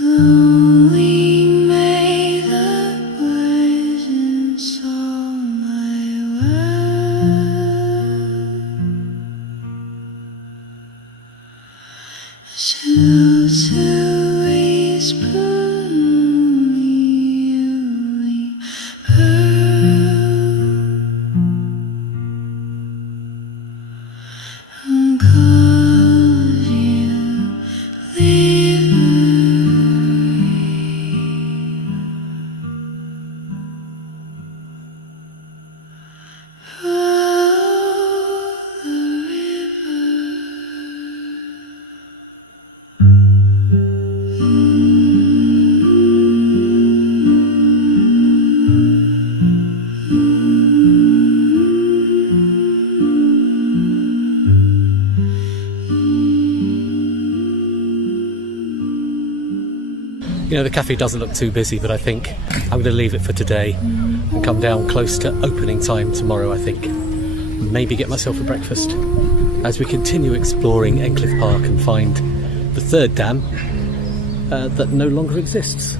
Blowing may the poisons all my world. To whisper me pearl, 'cause you live. You know, the cafe doesn't look too busy, but I think I'm going to leave it for today and come down close to opening time tomorrow, I think. Maybe get myself a breakfast as we continue exploring Endcliffe Park and find the third dam that no longer exists.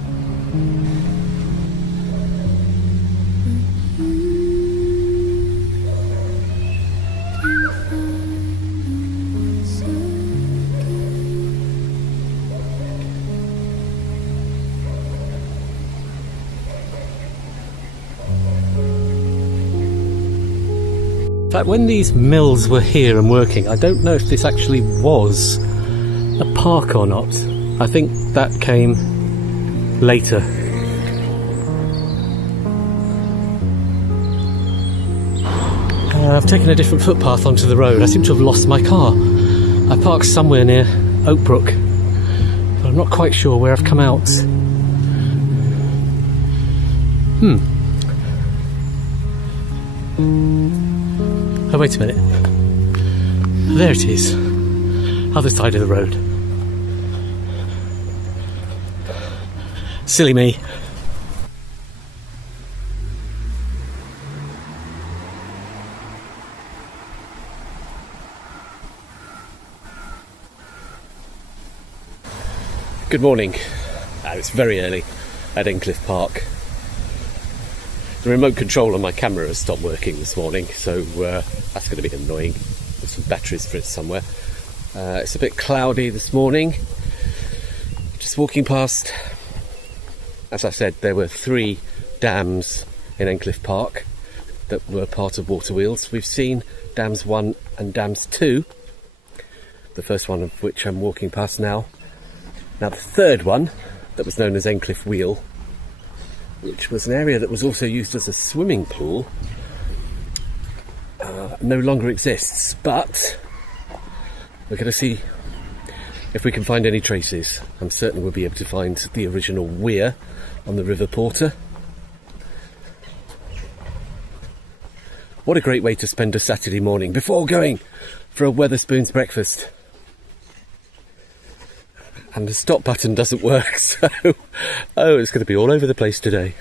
In fact, when these mills were here and working, I don't know if this actually was a park or not. I think that came later. I've taken a different footpath onto the road. I seem to have lost my car. I parked somewhere near Oakbrook, but I'm not quite sure where I've come out. Oh, wait a minute. There it is. Other side of the road. Silly me. Good morning. It's very early at Endcliffe Park. The remote control on my camera has stopped working this morning, so that's going to be annoying. There's some batteries for it somewhere. It's a bit cloudy this morning. Just walking past. As I said, there were 3 dams in Endcliffe Park that were part of waterwheels. We've seen dams 1 and dams 2. The first one of which I'm walking past now. Now the third one, that was known as Endcliffe Wheel, which was an area that was also used as a swimming pool, no longer exists, but we're going to see if we can find any traces. I'm certain we'll be able to find the original weir on the River Porter. What a great way to spend a Saturday morning before going for a Wetherspoons breakfast. And the stop button doesn't work, so it's going to be all over the place today.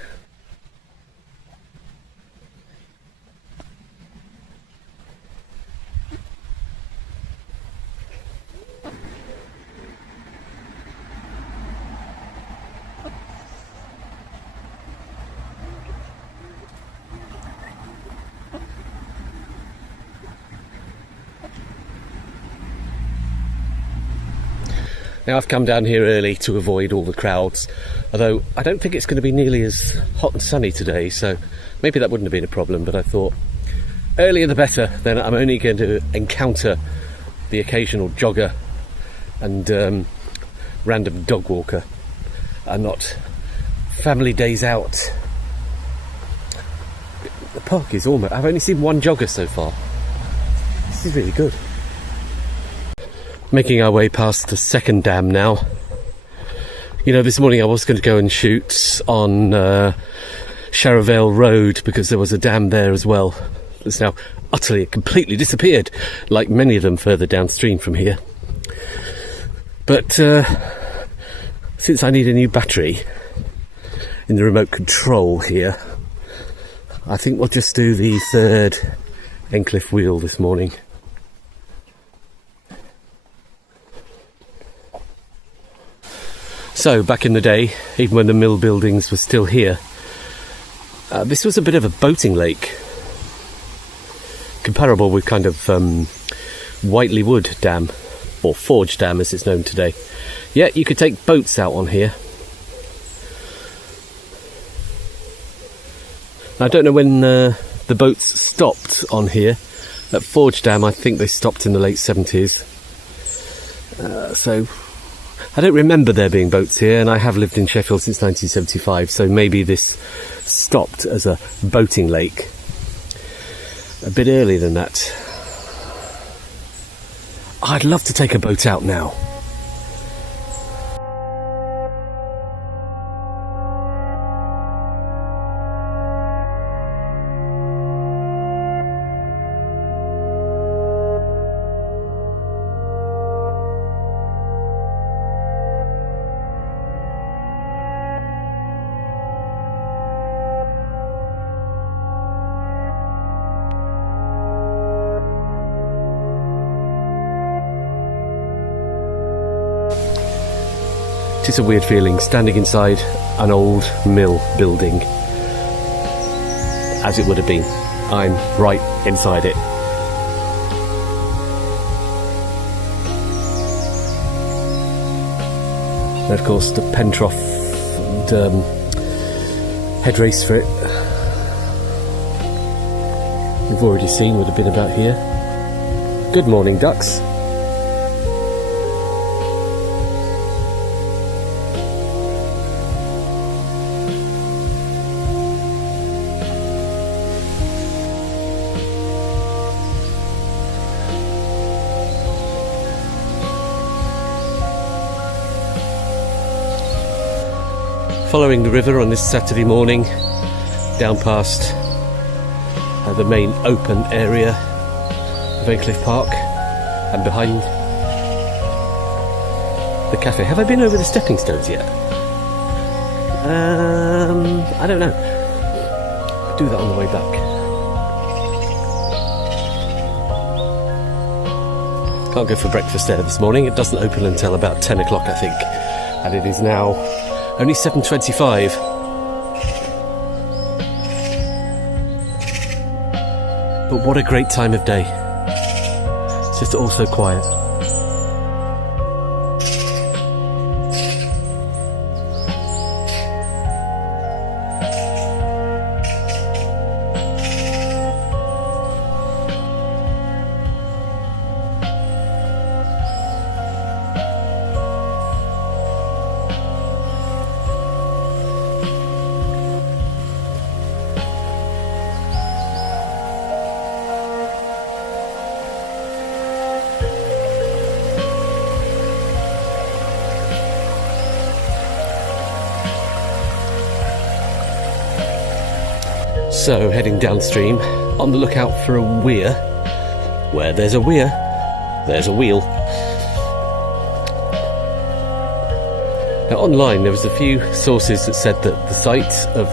Now I've come down here early to avoid all the crowds, although I don't think it's going to be nearly as hot and sunny today, so maybe that wouldn't have been a problem, but I thought earlier the better, then I'm only going to encounter the occasional jogger and random dog walker, and not family days out. The park is almost... I've only seen one jogger so far. This is really good. Making our way past the second dam now. You know, this morning I was going to go and shoot on Sharravale Road because there was a dam there as well. It's now utterly, completely disappeared, like many of them further downstream from here. But since I need a new battery in the remote control here, I think we'll just do the third Endcliffe Wheel this morning. So, back in the day, even when the mill buildings were still here, this was a bit of a boating lake. Comparable with kind of Whiteley Wood Dam, or Forge Dam as it's known today. Yeah, you could take boats out on here. I don't know when the boats stopped on here. At Forge Dam, I think they stopped in the late 70s. So I don't remember there being boats here, and I have lived in Sheffield since 1975, so maybe this stopped as a boating lake a bit earlier than that. I'd love to take a boat out now. It's a weird feeling standing inside an old mill building, as it would have been. I'm right inside it. And of course the Pentroff and head race for it, we've already seen, would have been about here. Good morning, ducks. Following the river on this Saturday morning, down past the main open area of Endcliffe Park, and behind the cafe. Have I been over the stepping stones yet? I don't know. I'll do that on the way back. Can't go for breakfast there this morning. It doesn't open until about 10 o'clock, I think, and it is now only 7:25. But what a great time of day. It's just all so quiet. So, heading downstream, on the lookout for a weir. Where there's a weir, there's a wheel. Now, online there was a few sources that said that the site of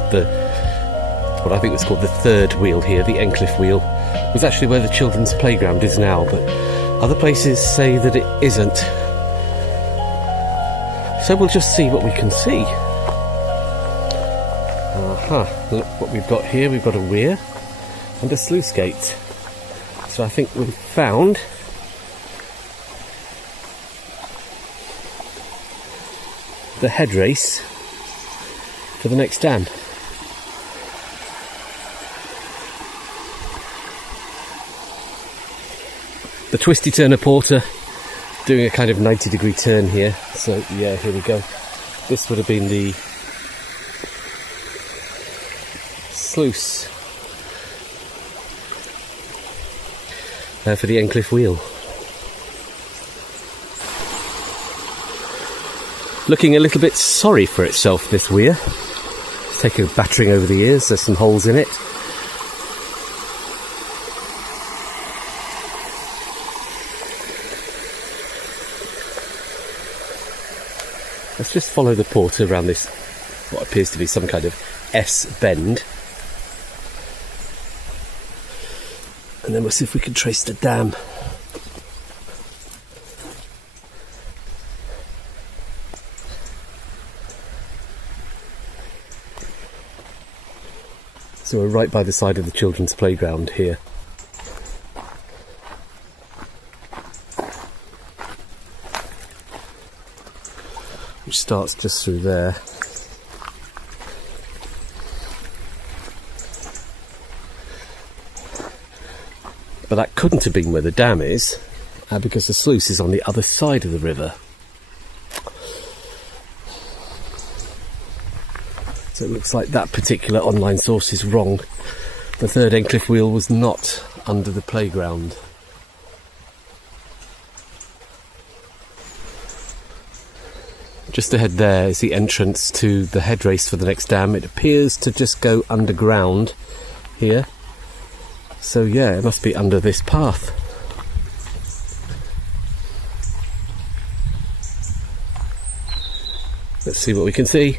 what I think was called the third wheel here, the Endcliffe wheel, was actually where the children's playground is now, but other places say that it isn't. So we'll just see what we can see. Look what we've got here. We've got a weir and a sluice gate. So I think we've found the head race for the next dam. The twisty turner porter doing a kind of 90-degree turn here. So yeah, here we go. This would have been the sluice for the Endcliffe wheel. Looking a little bit sorry for itself, this weir. It's taking a battering over the ears. There's some holes in it. Let's just follow the porter around this, what appears to be some kind of S bend. And then we'll see if we can trace the dam. So we're right by the side of the children's playground here. Which starts just through there. But that couldn't have been where the dam is, because the sluice is on the other side of the river. So it looks like that particular online source is wrong. The third Endcliffe wheel was not under the playground. Just ahead there is the entrance to the head race for the next dam. It appears to just go underground here. So yeah, it must be under this path. Let's see what we can see.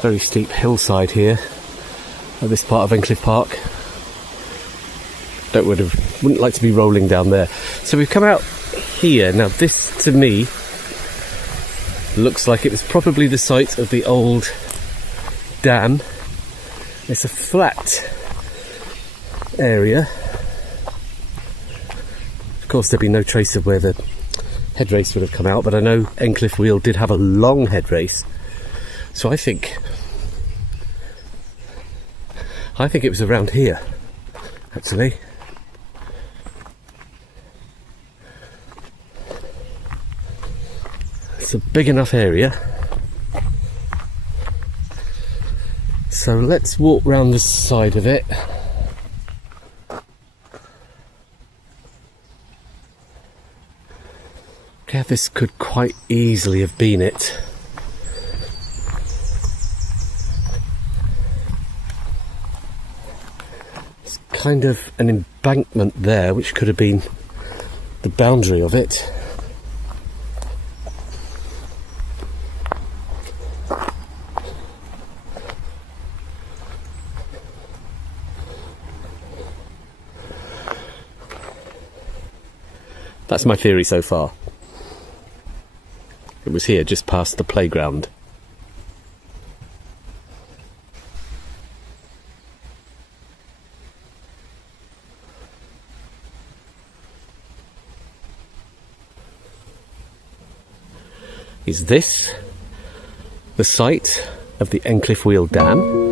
Very steep hillside here at this part of Endcliffe Park. Wouldn't like to be rolling down there. So we've come out here. Now this to me looks like it was probably the site of the old dam. It's a flat area. Of course there'd be no trace of where the head race would have come out, but I know Endcliffe Wheel did have a long head race. So I think it was around here, actually. It's a big enough area. So let's walk round the side of it. Yeah, this could quite easily have been it. Kind of an embankment there, which could have been the boundary of it. That's my theory so far. It was here, just past the playground. Is this the site of the Endcliffe Wheel Dam?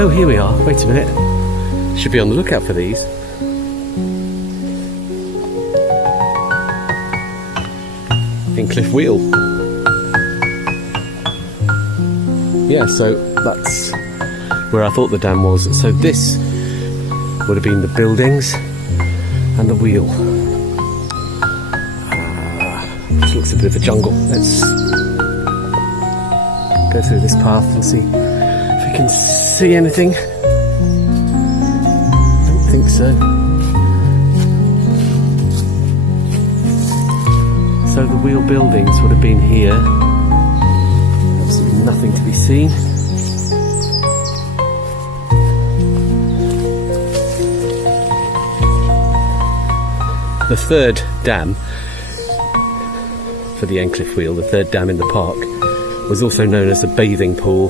Oh, here we are. Wait a minute. Should be on the lookout for these. Endcliffe Wheel. Yeah, so that's where I thought the dam was. So this would have been the buildings and the wheel. This looks a bit of a jungle. Let's go through this path and see if we can see anything. Don't think so. So the wheel buildings would have been here. Absolutely nothing to be seen. the third dam for the Endcliffe Wheel, the third dam in the park, was also known as a bathing pool,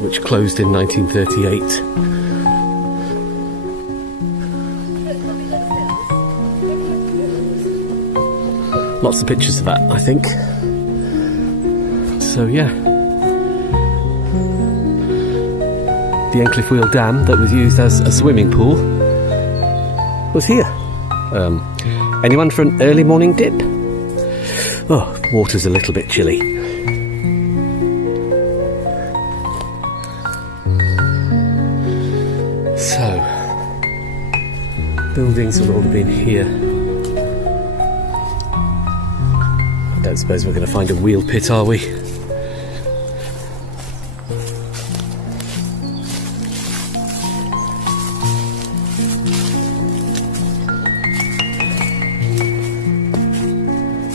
which closed in 1938. Lots of pictures of that, I think. So yeah, the Endcliffe Wheel Dam that was used as a swimming pool was here. Anyone for an early morning dip? Oh, water's a little bit chilly. So, buildings have all been here. I don't suppose we're going to find a wheel pit, are we?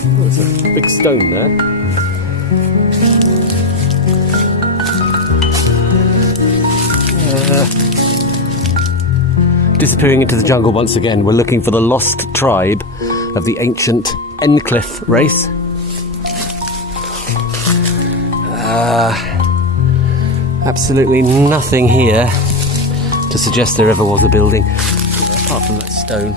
Oh, there's a big stone there. Disappearing into the jungle once again, we're looking for the lost tribe of the ancient Endcliffe race. Absolutely nothing here to suggest there ever was a building, apart from that stone.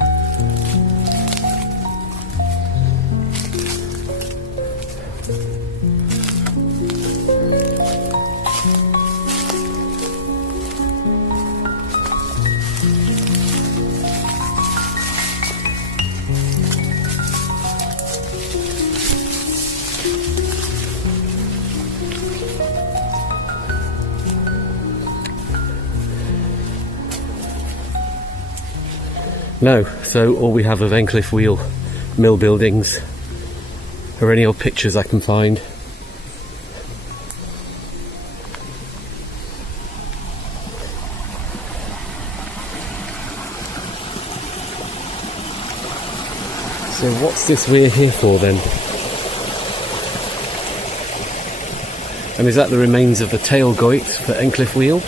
No, so all we have of Endcliffe Wheel mill buildings are any old pictures I can find. So what's this we're here for then? And is that the remains of the tail goit for Endcliffe Wheel?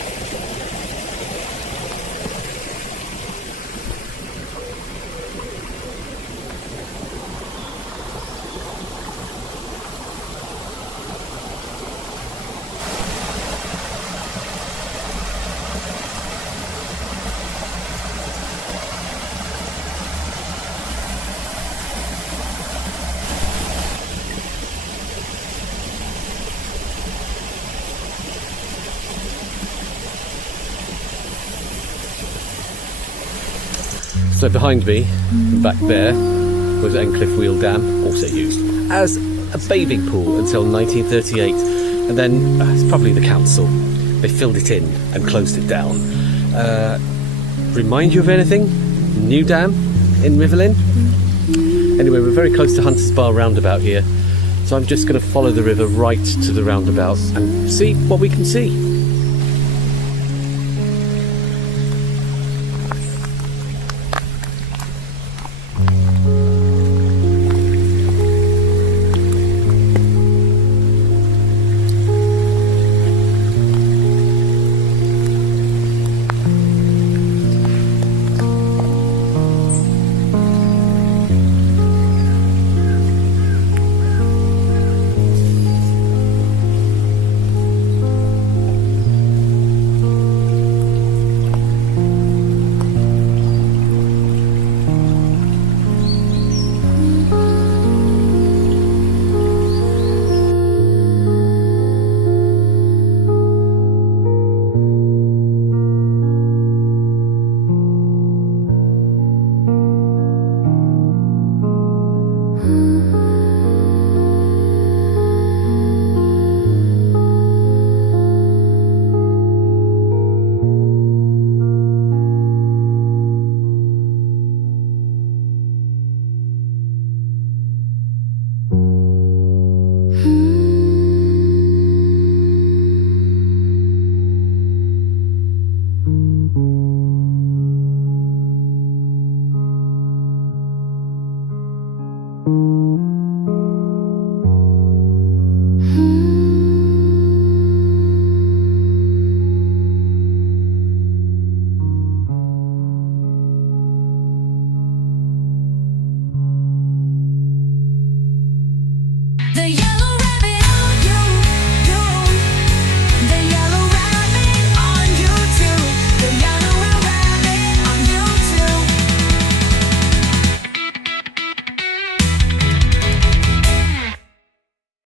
So behind me, back there, was Endcliffe Wheel Dam, also used as a bathing pool until 1938, and then it's probably the council. They filled it in and closed it down. Remind you of anything? New dam in River Lynn? Anyway, we're very close to Hunter's Bar roundabout here, so I'm just going to follow the river right to the roundabout and see what we can see.